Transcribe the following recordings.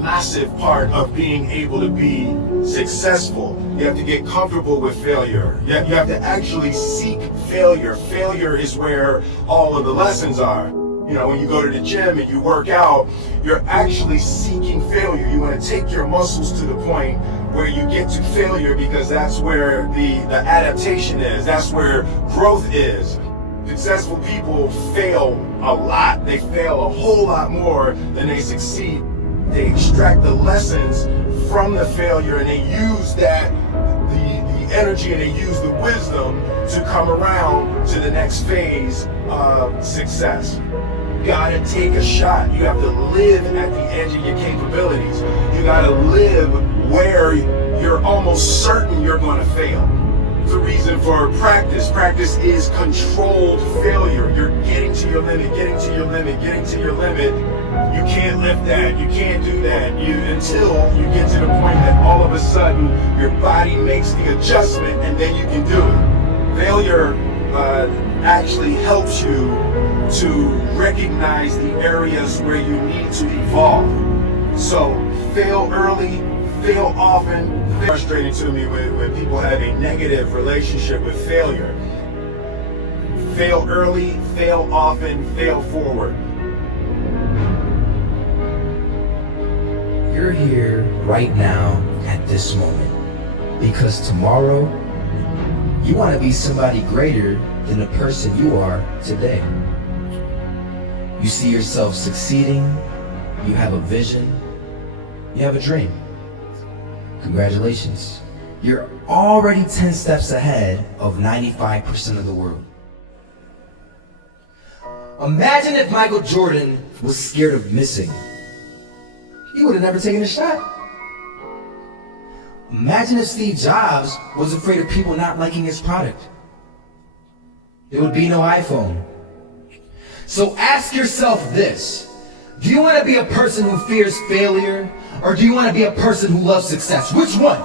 massive part of being able to be successful. You have to get comfortable with failure. You have to actually seek failure. Failure is where all of the lessons are. You know, when you go to the gym and you work out, you're actually seeking failure. You want to take your muscles to the point where you get to failure, because that's where the adaptation is. That's where growth is. Successful people fail a lot. They fail a whole lot more than they succeed. They extract the lessons from the failure and they use that, the energy, and they use the wisdom to come around to the next phase of success. You gotta take a shot. You have to live at the edge of your capabilities. You gotta live where you're almost certain you're gonna fail. The reason for practice. Practice is controlled failure. You're getting to your limit, getting to your limit, getting to your limit. You can't lift that, you can't do that, until you get to the point that all of a sudden your body makes the adjustment and then you can do it. Failure actually helps you to recognize the areas where you need to evolve. So fail early, fail often. Frustrating to me when people have a negative relationship with failure. Fail early, fail often, fail forward. You're here right now at this moment because tomorrow you want to be somebody greater than the person you are today. You see yourself succeeding, you have a vision, you have a dream. Congratulations. You're already 10 steps ahead of 95% of the world. Imagine if Michael Jordan was scared of missing. He would have never taken a shot. Imagine if Steve Jobs was afraid of people not liking his product. There would be no iPhone. So ask yourself this. Do you want to be a person who fears failure, or do you want to be a person who loves success? Which one?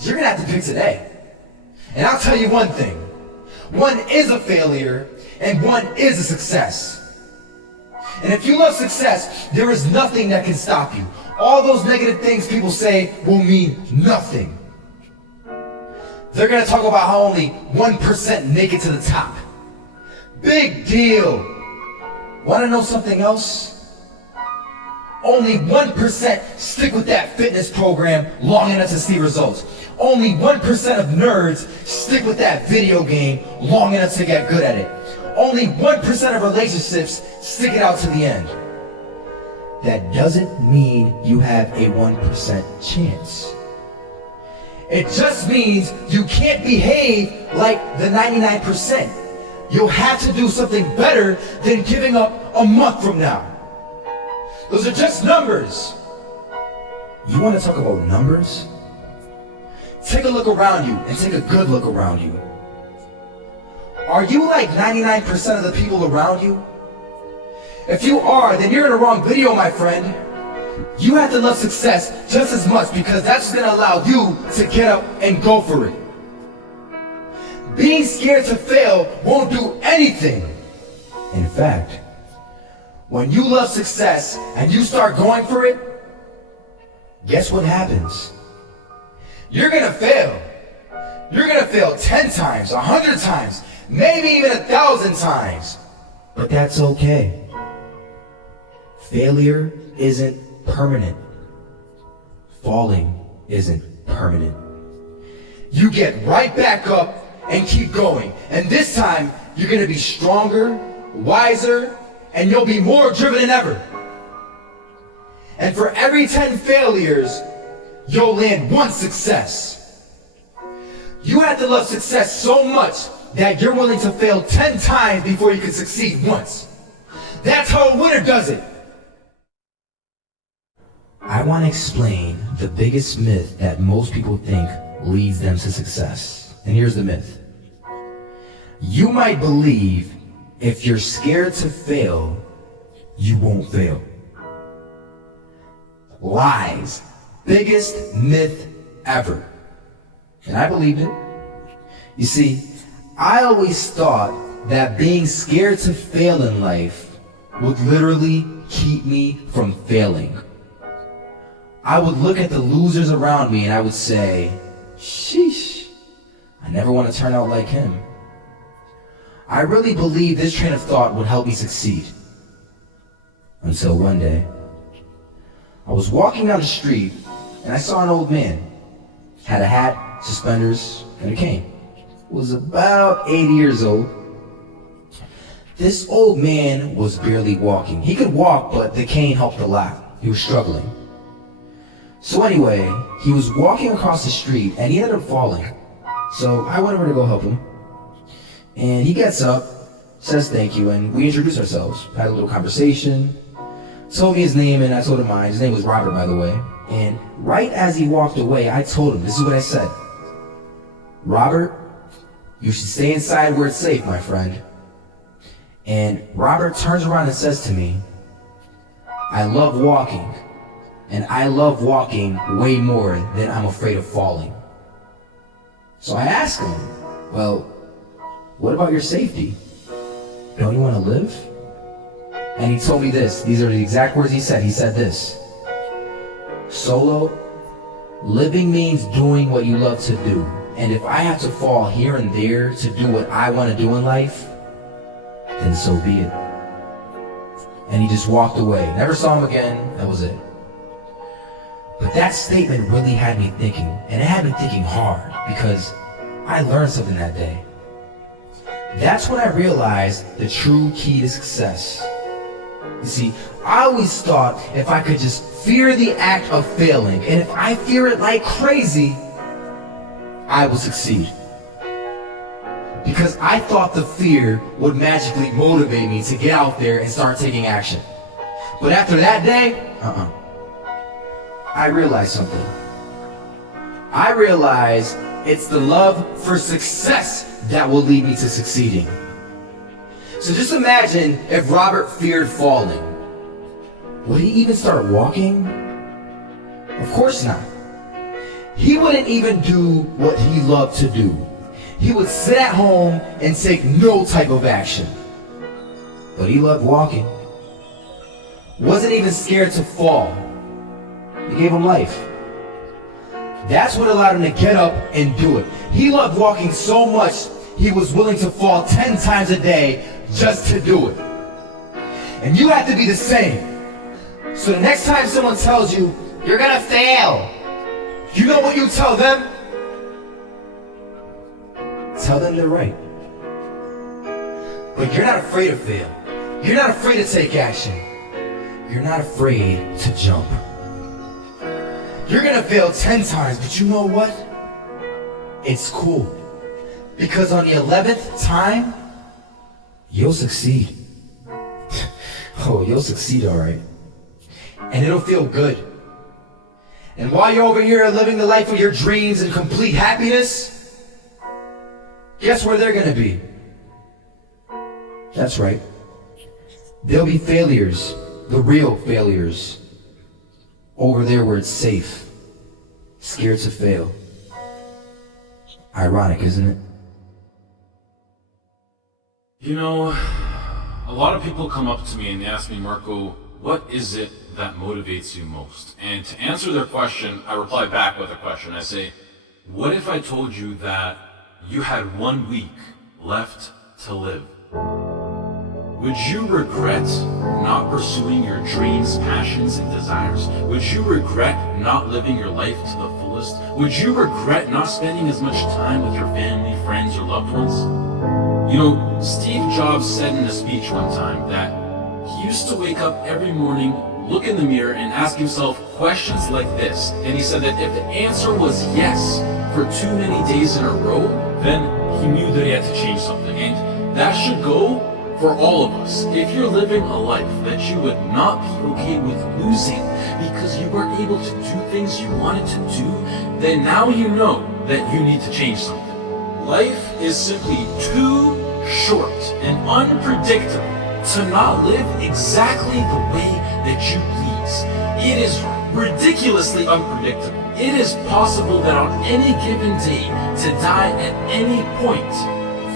You're going to have to pick today. And I'll tell you one thing. One is a failure, and one is a success. And if you love success, there is nothing that can stop you. All those negative things people say will mean nothing. They're going to talk about how only 1% make it to the top. Big deal. Want to know something else? Only 1% stick with that fitness program long enough to see results. Only 1% of nerds stick with that video game long enough to get good at it. Only 1% of relationships stick it out to the end. That doesn't mean you have a 1% chance. It just means you can't behave like the 99%. You'll have to do something better than giving up a month from now. Those are just numbers. You want to talk about numbers? Take a look around you and take a good look around you. Are you like 99% of the people around you? If you are, then you're in the wrong video, my friend. You have to love success just as much because that's going to allow you to get up and go for it. Being scared to fail won't do anything. In fact, when you love success and you start going for it, guess what happens? You're going to fail. You're going to fail 10 times, 100 times, maybe even 1,000 times. But that's okay. Failure isn't permanent. Falling isn't permanent. You get right back up and keep going. And this time, you're going to be stronger, wiser, and you'll be more driven than ever. And for every 10 failures, you'll land one success. You have to love success so much that you're willing to fail 10 times before you can succeed once. That's how a winner does it. I want to explain the biggest myth that most people think leads them to success. And here's the myth. You might believe if you're scared to fail, you won't fail. Lies. Biggest myth ever. And I believed it. You see, I always thought that being scared to fail in life would literally keep me from failing. I would look at the losers around me and I would say, sheesh, I never want to turn out like him. I really believed this train of thought would help me succeed. Until one day, I was walking down the street and I saw an old man. Had a hat, suspenders, and a cane. Was about 80 years old. This old man was barely walking. He could walk, but the cane helped a lot. He was struggling. So anyway, he was walking across the street and he ended up falling. So I went over to go help him. And he gets up, says thank you, and we introduced ourselves. Had a little conversation. Told me his name and I told him mine. His name was Robert, by the way. And right as he walked away, I told him, this is what I said. Robert, you should stay inside where it's safe, my friend. And Robert turns around and says to me, I love walking. And I love walking way more than I'm afraid of falling. So I asked him, well, what about your safety? Don't you want to live? And he told me this. These are the exact words he said. He said this. Solo, living means doing what you love to do. And if I have to fall here and there to do what I want to do in life, then so be it. And he just walked away. Never saw him again. That was it. But that statement really had me thinking. And it had me thinking hard because I learned something that day. That's when I realized the true key to success. You see, I always thought if I could just fear the act of failing, and if I fear it like crazy, I will succeed. Because I thought the fear would magically motivate me to get out there and start taking action. But after that day, I realized something. I realized it's the love for success that will lead me to succeeding. So just imagine if Robert feared falling. Would he even start walking? Of course not. He wouldn't even do what he loved to do. He would sit at home and take no type of action. But he loved walking. Wasn't even scared to fall. It gave him life. That's what allowed him to get up and do it. He loved walking so much, he was willing to fall 10 times a day just to do it. And you have to be the same. So the next time someone tells you, you're gonna fail, you know what you tell them? Tell them they're right. But you're not afraid to fail. You're not afraid to take action. You're not afraid to jump. You're gonna fail 10 times, but you know what? It's cool. Because on the 11th time, you'll succeed. Oh, you'll succeed, all right. And it'll feel good. And while you're over here living the life of your dreams and complete happiness, guess where they're gonna be? That's right. They'll be failures, the real failures. Over there where it's safe, scared to fail. Ironic, isn't it? You know, a lot of people come up to me and they ask me, Marco, what is it that motivates you most? And to answer their question, I reply back with a question. I say, what if I told you that you had 1 week left to live? Would you regret not pursuing your dreams, passions, and desires? Would you regret not living your life to the fullest? Would you regret not spending as much time with your family, friends, or loved ones? You know, Steve Jobs said in a speech one time that he used to wake up every morning, look in the mirror, and ask himself questions like this. And he said that if the answer was yes for too many days in a row, then he knew that he had to change something. And that should go for all of us. If you're living a life that you would not be okay with losing because you weren't able to do things you wanted to do, then now you know that you need to change something. Life is simply too short and unpredictable to not live exactly the way that you please. It is ridiculously unpredictable. It is possible that on any given day to die at any point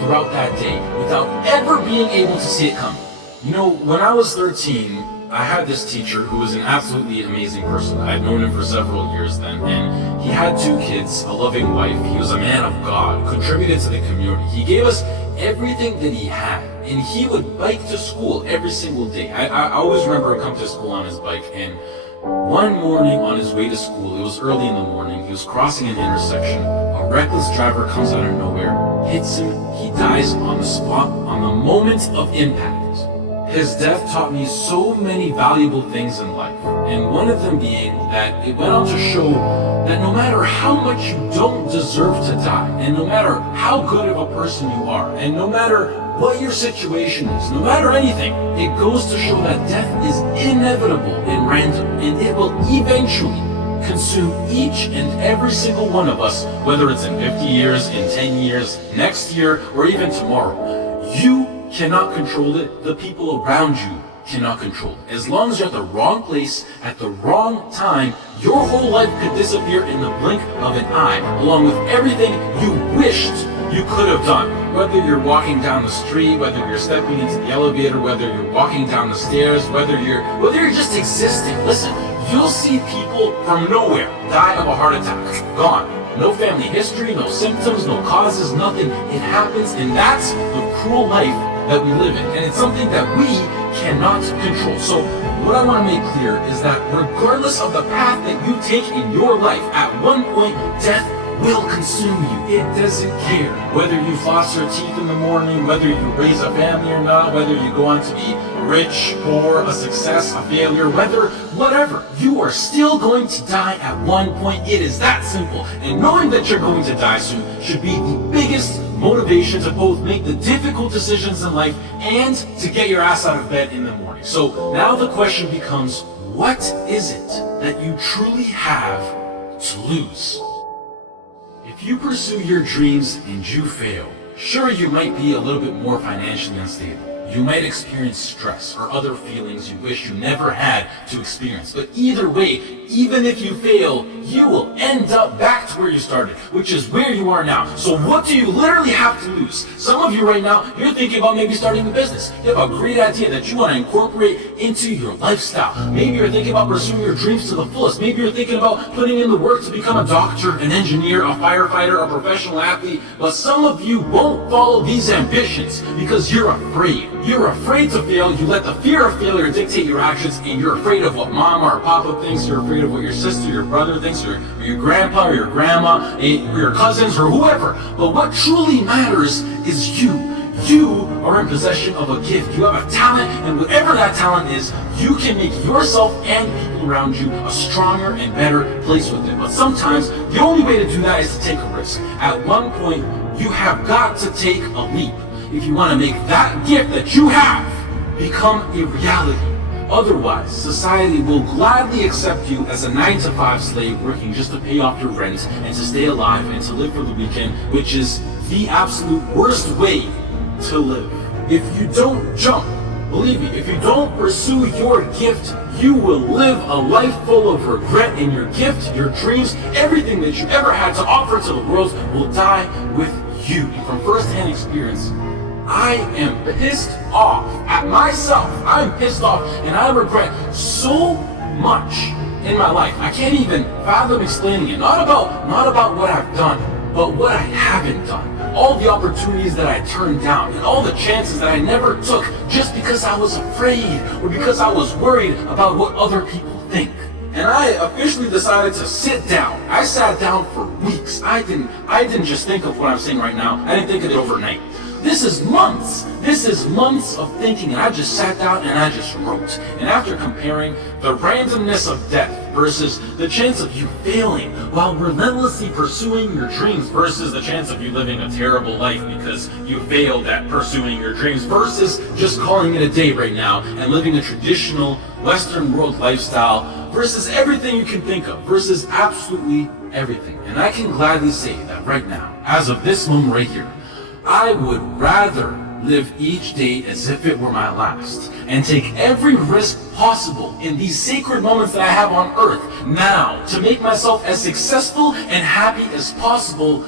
throughout that day without ever being able to see it coming. You know, when I was 13, I had this teacher who was an absolutely amazing person. I'd known him for several years then, and he had 2 kids, a loving wife. He was a man of God, contributed to the community. He gave us everything that he had, and he would bike to school every single day. I always remember him come to school on his bike, and one morning on his way to school, it was early in the morning, he was crossing an intersection, a reckless driver comes out of nowhere, hits him, he dies on the spot, on the moment of impact. His death taught me so many valuable things in life, and one of them being that it went on to show that no matter how much you don't deserve to die, and no matter how good of a person you are, and no matter what your situation is, no matter anything, it goes to show that death is inevitable and random, and it will eventually consume each and every single one of us, whether it's in 50 years, in 10 years, next year, or even tomorrow. You cannot control it. The people around you cannot control it. As long as you're at the wrong place, at the wrong time, your whole life could disappear in the blink of an eye, along with everything you wished you could have done. Whether you're walking down the street, whether you're stepping into the elevator, whether you're walking down the stairs, whether you're just existing. Listen, you'll see people from nowhere die of a heart attack. Gone. No family history, no symptoms, no causes, nothing. It happens, and that's the cruel life that we live in. And it's something that we cannot control. So what I want to make clear is that regardless of the path that you take in your life, at one point, death will consume you. It doesn't care whether you floss your teeth in the morning, whether you raise a family or not, whether you go on to be rich, poor, a success, a failure, whatever, you are still going to die at one point. It is that simple. And knowing that you're going to die soon should be the biggest motivation to both make the difficult decisions in life and to get your ass out of bed in the morning. So now the question becomes, what is it that you truly have to lose? If you pursue your dreams and you fail, sure, you might be a little bit more financially unstable. You might experience stress or other feelings you wish you never had to experience. But either way, even if you fail, you will end up back to where you started, which is where you are now. So what do you literally have to lose? Some of you right now, you're thinking about maybe starting a business. You have a great idea that you want to incorporate into your lifestyle. Maybe you're thinking about pursuing your dreams to the fullest. Maybe you're thinking about putting in the work to become a doctor, an engineer, a firefighter, a professional athlete. But some of you won't follow these ambitions because you're afraid. You're afraid to fail. You let the fear of failure dictate your actions, and you're afraid of what mom or papa thinks. You're afraid of what your sister, your brother thinks, or your grandpa, or your grandma, or your cousins, or whoever. But what truly matters is you. You are in possession of a gift. You have a talent, and whatever that talent is, you can make yourself and people around you a stronger and better place with it. But sometimes the only way to do that is to take a risk. At one point, you have got to take a leap if you want to make that gift that you have become a reality. Otherwise, society will gladly accept you as a 9-to-5 slave working just to pay off your rent and to stay alive and to live for the weekend, which is the absolute worst way to live. If you don't jump, believe me, if you don't pursue your gift, you will live a life full of regret, and your gift, your dreams, everything that you ever had to offer to the world will die with you. And from first-hand experience, I am pissed off at myself. I'm pissed off, and I regret so much in my life. I can't even fathom explaining it. Not about what I've done, but what I haven't done. All the opportunities that I turned down, and all the chances that I never took just because I was afraid or because I was worried about what other people think. And I officially decided to sit down. I sat down for weeks. I didn't just think of what I'm saying right now. I didn't think of it overnight. This is months. This is months of thinking, and I just sat down and I just wrote. And after comparing the randomness of death versus the chance of you failing while relentlessly pursuing your dreams versus the chance of you living a terrible life because you failed at pursuing your dreams versus just calling it a day right now and living a traditional Western world lifestyle versus everything you can think of versus absolutely everything. And I can gladly say that right now, as of this moment right here, I would rather live each day as if it were my last and take every risk possible in these sacred moments that I have on earth now to make myself as successful and happy as possible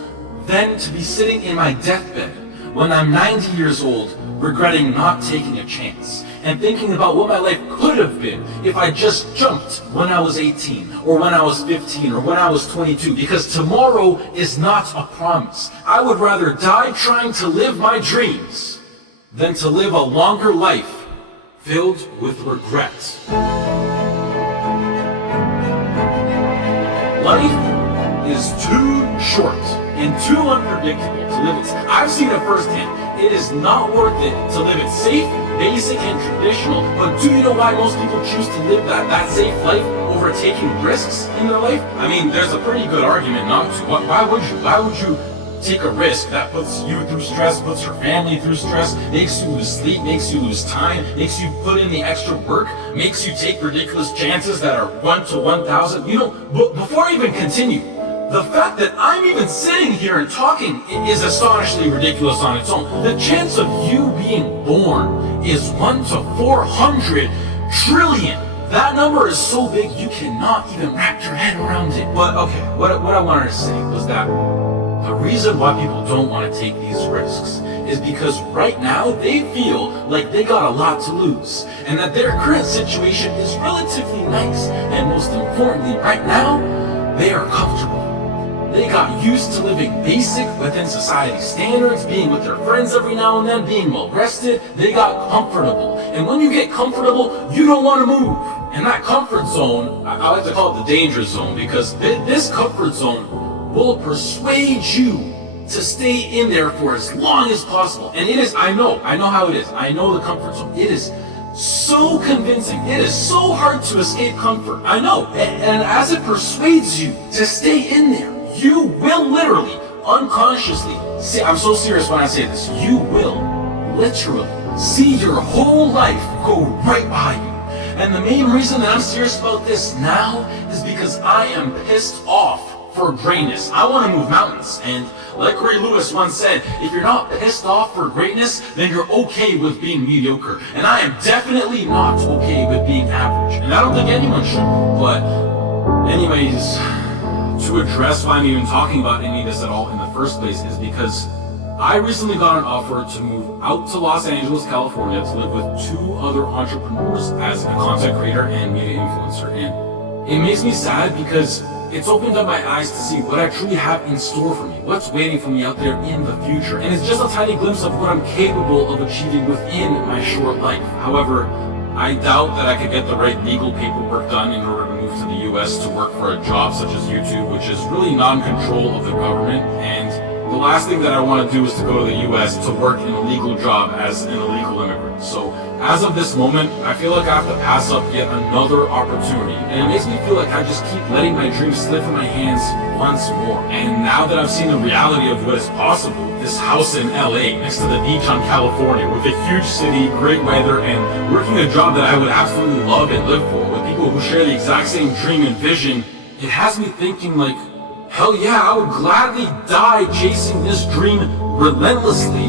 than to be sitting in my deathbed when I'm 90 years old regretting not taking a chance. and thinking about what my life could have been if I just jumped when I was 18, or when I was 15, or when I was 22, because tomorrow is not a promise. I would rather die trying to live my dreams than to live a longer life filled with regret. Life is too short and too unpredictable to live it. I've seen it firsthand. It is not worth it to live it safe, basic, and traditional. But do you know why most people choose to live that safe life over taking risks in their life? I mean, there's a pretty good argument not to. Why would you? Why would you take a risk that puts you through stress, puts your family through stress, makes you lose sleep, makes you lose time, makes you put in the extra work, makes you take ridiculous chances that are 1 to 1,000? You know, before I even continue, the fact that I'm even sitting here and talking is astonishingly ridiculous on its own. The chance of you being born is 1 to 400 trillion. That number is so big you cannot even wrap your head around it. But okay, what I wanted to say was that the reason why people don't want to take these risks is because right now they feel like they got a lot to lose, and that their current situation is relatively nice, and most importantly, right now, they are comfortable. They got used to living basic within society standards, being with their friends every now and then, being well rested. They got comfortable. And when you get comfortable, you don't want to move. And that comfort zone, I like to call it the danger zone, because this comfort zone will persuade you to stay in there for as long as possible. And it is, I know how it is. I know the comfort zone. It is so convincing. It is so hard to escape comfort. I know. And as it persuades you to stay in there, you will literally, unconsciously, see, I'm so serious when I say this, you will literally see your whole life go right by you. And the main reason that I'm serious about this now is because I am pissed off for greatness. I want to move mountains. And like Ray Lewis once said, if you're not pissed off for greatness, then you're okay with being mediocre. And I am definitely not okay with being average. And I don't think anyone should. But anyways, to address why I'm even talking about any of this at all in the first place is because I recently got an offer to move out to Los Angeles, California to live with 2 other entrepreneurs as a content creator and media influencer. And it makes me sad because it's opened up my eyes to see what I truly have in store for me, what's waiting for me out there in the future. And it's just a tiny glimpse of what I'm capable of achieving within my short life. However, I doubt that I could get the right legal paperwork done in order to move to the US to work for a job such as YouTube, which is really non-control of the government. And the last thing that I want to do is to go to the US to work in a legal job as an illegal immigrant. So as of this moment, I feel like I have to pass up yet another opportunity. And it makes me feel like I just keep letting my dreams slip from my hands once more. And now that I've seen the reality of what is possible, this house in LA next to the beach on California with a huge city, great weather, and working a job that I would absolutely love and live for with people who share the exact same dream and vision, it has me thinking like, hell yeah, I would gladly die chasing this dream relentlessly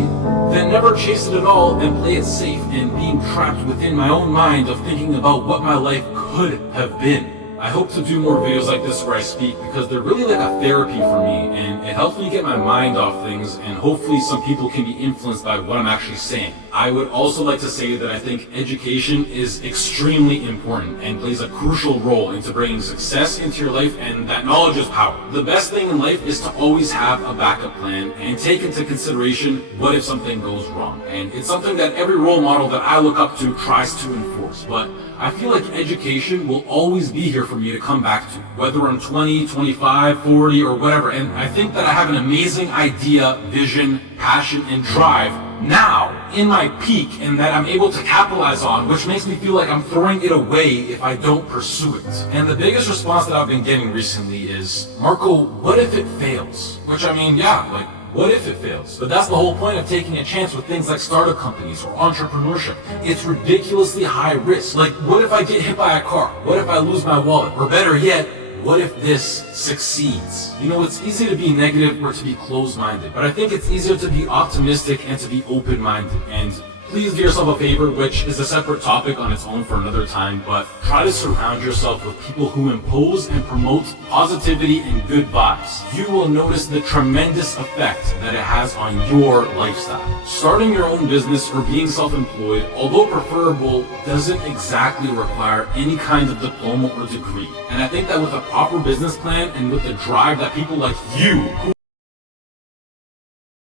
than never chase it at all and play it safe and being trapped within my own mind of thinking about what my life could have been. I hope to do more videos like this where I speak because they're really like a therapy for me, and it helps me get my mind off things, and hopefully some people can be influenced by what I'm actually saying. I would also like to say that I think education is extremely important and plays a crucial role into bringing success into your life, and that knowledge is power. The best thing in life is to always have a backup plan and take into consideration what if something goes wrong. And it's something that every role model that I look up to tries to enforce, but I feel like education will always be here for me to come back to, whether I'm 20, 25, 40, or whatever. And I think that I have an amazing idea, vision, passion, and drive now in my peak, and that I'm able to capitalize on, which makes me feel like I'm throwing it away if I don't pursue it. And the biggest response that I've been getting recently is, Marco, what if it fails? Which, I mean, yeah, like, what if it fails? But that's the whole point of taking a chance with things like startup companies or entrepreneurship. It's ridiculously high risk. Like, what if I get hit by a car? What if I lose my wallet? Or better yet, what if this succeeds? You know, it's easy to be negative or to be closed-minded, but I think it's easier to be optimistic and to be open-minded. And Please do yourself a favor, which is a separate topic on its own for another time, but try to surround yourself with people who impose and promote positivity and good vibes. You will notice the tremendous effect that it has on your lifestyle. Starting your own business or being self-employed, although preferable, doesn't exactly require any kind of diploma or degree. And I think that with a proper business plan and with the drive that people like you, who